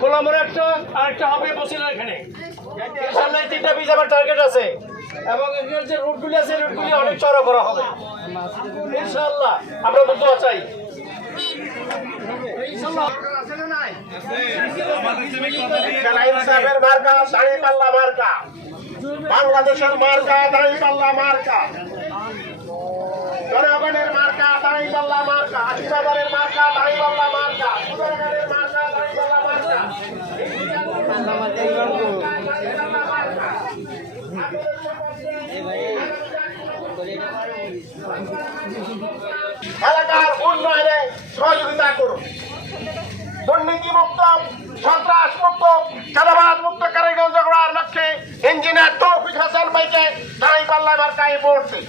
কোলামোর একটা আর একটা হবে বসিল এখানে। ইনশাল্লাহ তিনটা বীজ আমার টার্গেট আছে। এবং এর যে রুটগুলি আছে রুটগুলি অনেক চড়া করা হবে। ইনশাল্লাহ আমরা তো দোয়া চাই মার্কা মার্কা। বাংলাদেশের মার্কা দাঁড়িপাল্লা মার্কা। জনগণের মার্কা মার্কা আশীর্বাদের মার্কা। দাঁড়িপাল্লা মার্কা সুন্দরগড়ের মার্কা দাঁড়িপাল্লা মার্কা এলাকার উন্নয়নে সহযোগিতা করুন দুর্নীতি মুক্ত সন্ত্রাস মুক্ত চাঁদাবাদ মুক্ত কারিগঞ্জ করার লক্ষ্যে ইঞ্জিনিয়ার তৌফিক হাসান ভাইকে দাঁড়ি পাল্লা মার্কায় দিন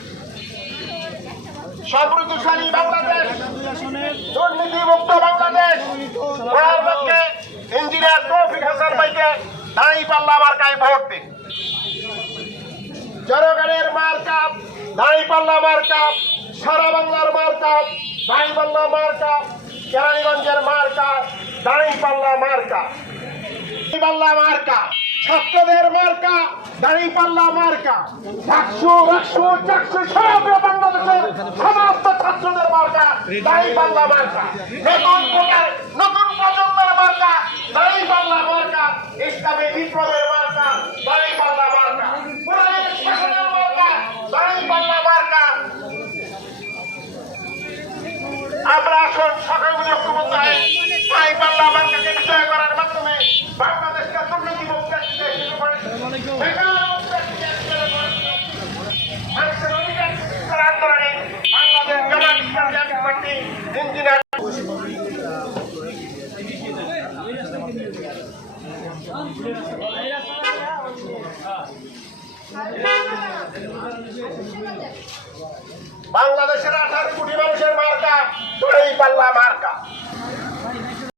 সমৃদ্ধশালী বাংলাদেশ দুর্নীতি মুক্ত বাংলাদেশ করার লক্ষ্যে ইঞ্জিনিয়ার তৌফিক হাসান ভাইকে পাল্লা মার্কায় ভোট দিন। জনগণের মার্কা দাঁড়ি পাল্লা মার্কা সারা বাংলার মার্কা দাঁড়ি পাল্লা মার্কা কেরানীগঞ্জের মার্কা দাঁড়ি পাল্লা মার্কা পাল্লা মার্কা ছাত্রদের মার্কা দাঁড়ি পাল্লা মার্কা চাকসু রাকসু চাকসু সমগ্র বাংলাদেশের সমস্ত ছাত্রদের মার্কা দাঁড়ি পাল্লা মার্কা নতুন প্রজন্মের মার্কা দাঁড়ি পাল্লা মার্কা ইসলামী বিপ্লবের মার্কা দাঁড়ি পাল্লা মার্কা পুরাণের শাসনের মার্কা দাঁড়ি পাল্লা মার্কা আমরা এখন সকাল ঐক্যবদ্ধ হয়ে দাঁড়ি পাল্লা মার্কাকে বিজয় করার মাধ্যমে বাংলাদেশকে দুর্নীতি মুক্ত দিতে শুরু কোটি বেকার